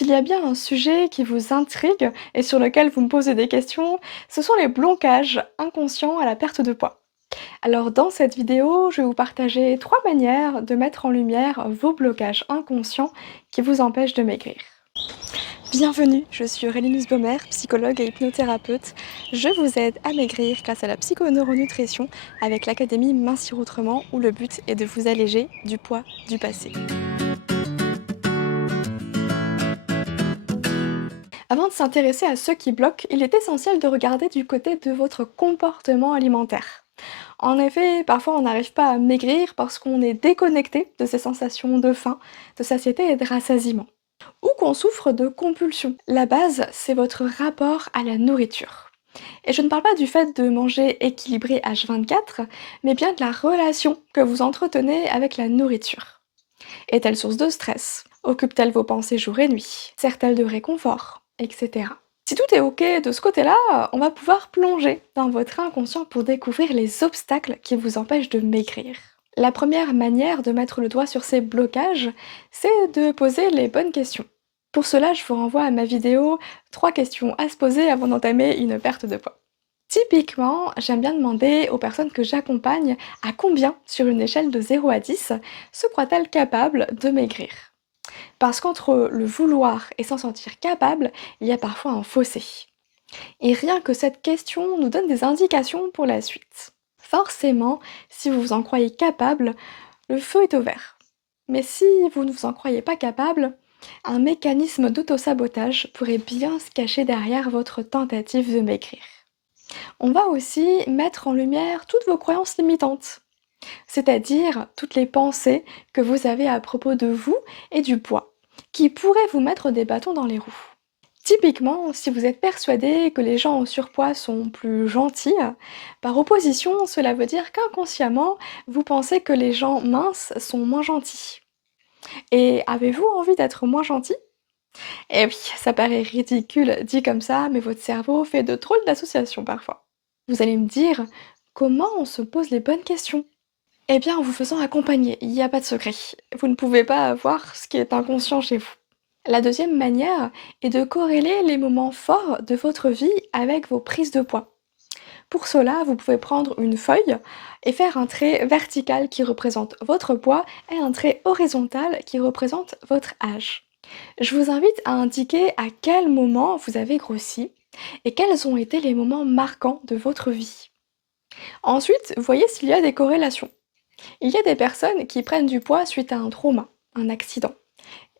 S'il y a bien un sujet qui vous intrigue et sur lequel vous me posez des questions, ce sont les blocages inconscients à la perte de poids. Alors dans cette vidéo, je vais vous partager 3 manières de mettre en lumière vos blocages inconscients qui vous empêchent de maigrir. Bienvenue, je suis Aurélie Nussbaumer, psychologue et hypnothérapeute. Je vous aide à maigrir grâce à la psychoneuronutrition avec l'Académie Mincir Autrement où le but est de vous alléger du poids du passé. Avant de s'intéresser à ceux qui bloquent, il est essentiel de regarder du côté de votre comportement alimentaire. En effet, parfois on n'arrive pas à maigrir parce qu'on est déconnecté de ces sensations de faim, de satiété et de rassasiement. Ou qu'on souffre de compulsion. La base, c'est votre rapport à la nourriture. Et je ne parle pas du fait de manger équilibré H24, mais bien de la relation que vous entretenez avec la nourriture. Est-elle source de stress? Occupe-t-elle vos pensées jour et nuit? Sert-elle de réconfort? Etc. Si tout est OK de ce côté-là, on va pouvoir plonger dans votre inconscient pour découvrir les obstacles qui vous empêchent de maigrir. La première manière de mettre le doigt sur ces blocages, c'est de poser les bonnes questions. Pour cela, je vous renvoie à ma vidéo 3 questions à se poser avant d'entamer une perte de poids. Typiquement, j'aime bien demander aux personnes que j'accompagne à combien, sur une échelle de 0 à 10, se croient-elles capables de maigrir. Parce qu'entre le vouloir et s'en sentir capable, il y a parfois un fossé. Et rien que cette question nous donne des indications pour la suite. Forcément, si vous vous en croyez capable, le feu est au vert. Mais si vous ne vous en croyez pas capable, un mécanisme d'autosabotage pourrait bien se cacher derrière votre tentative de maigrir. On va aussi mettre en lumière toutes vos croyances limitantes, c'est-à-dire toutes les pensées que vous avez à propos de vous et du poids, qui pourraient vous mettre des bâtons dans les roues. Typiquement, si vous êtes persuadé que les gens au surpoids sont plus gentils, par opposition, cela veut dire qu'inconsciemment, vous pensez que les gens minces sont moins gentils. Et avez-vous envie d'être moins gentil? Eh oui, ça paraît ridicule dit comme ça, mais votre cerveau fait de drôles d'associations parfois. Vous allez me dire, comment on se pose les bonnes questions? Eh bien, en vous faisant accompagner, il n'y a pas de secret. Vous ne pouvez pas voir ce qui est inconscient chez vous. La deuxième manière est de corréler les moments forts de votre vie avec vos prises de poids. Pour cela, vous pouvez prendre une feuille et faire un trait vertical qui représente votre poids et un trait horizontal qui représente votre âge. Je vous invite à indiquer à quel moment vous avez grossi et quels ont été les moments marquants de votre vie. Ensuite, voyez s'il y a des corrélations. Il y a des personnes qui prennent du poids suite à un trauma, un accident.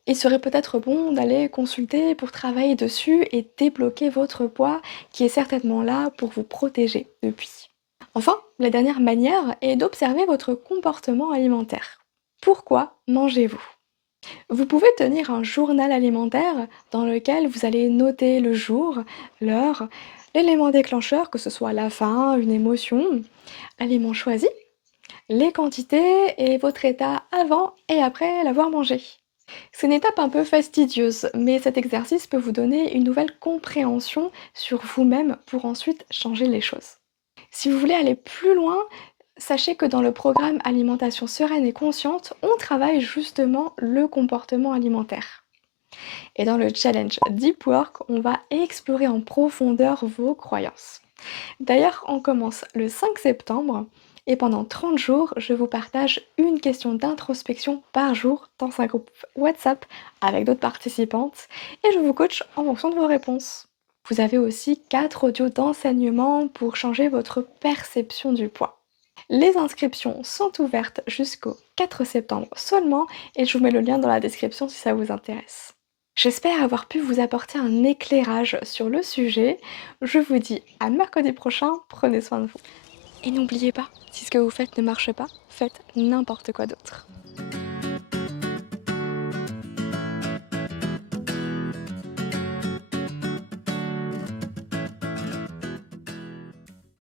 Il serait peut-être bon d'aller consulter pour travailler dessus et débloquer votre poids qui est certainement là pour vous protéger depuis. Enfin, la dernière manière est d'observer votre comportement alimentaire. Pourquoi mangez-vous? Vous pouvez tenir un journal alimentaire dans lequel vous allez noter le jour, l'heure, l'élément déclencheur, que ce soit la faim, une émotion, l'aliment choisi, les quantités et votre état avant et après l'avoir mangé. C'est une étape un peu fastidieuse, mais cet exercice peut vous donner une nouvelle compréhension sur vous-même pour ensuite changer les choses. Si vous voulez aller plus loin, sachez que dans le programme Alimentation sereine et consciente, on travaille justement le comportement alimentaire. Et dans le challenge Deep Work, on va explorer en profondeur vos croyances. D'ailleurs, on commence le 5 septembre et pendant 30 jours, je vous partage une question d'introspection par jour dans un groupe WhatsApp avec d'autres participantes et je vous coach en fonction de vos réponses. Vous avez aussi 4 audios d'enseignement pour changer votre perception du poids. Les inscriptions sont ouvertes jusqu'au 4 septembre seulement et je vous mets le lien dans la description si ça vous intéresse. J'espère avoir pu vous apporter un éclairage sur le sujet. Je vous dis à mercredi prochain, prenez soin de vous. Et n'oubliez pas, si ce que vous faites ne marche pas, faites n'importe quoi d'autre.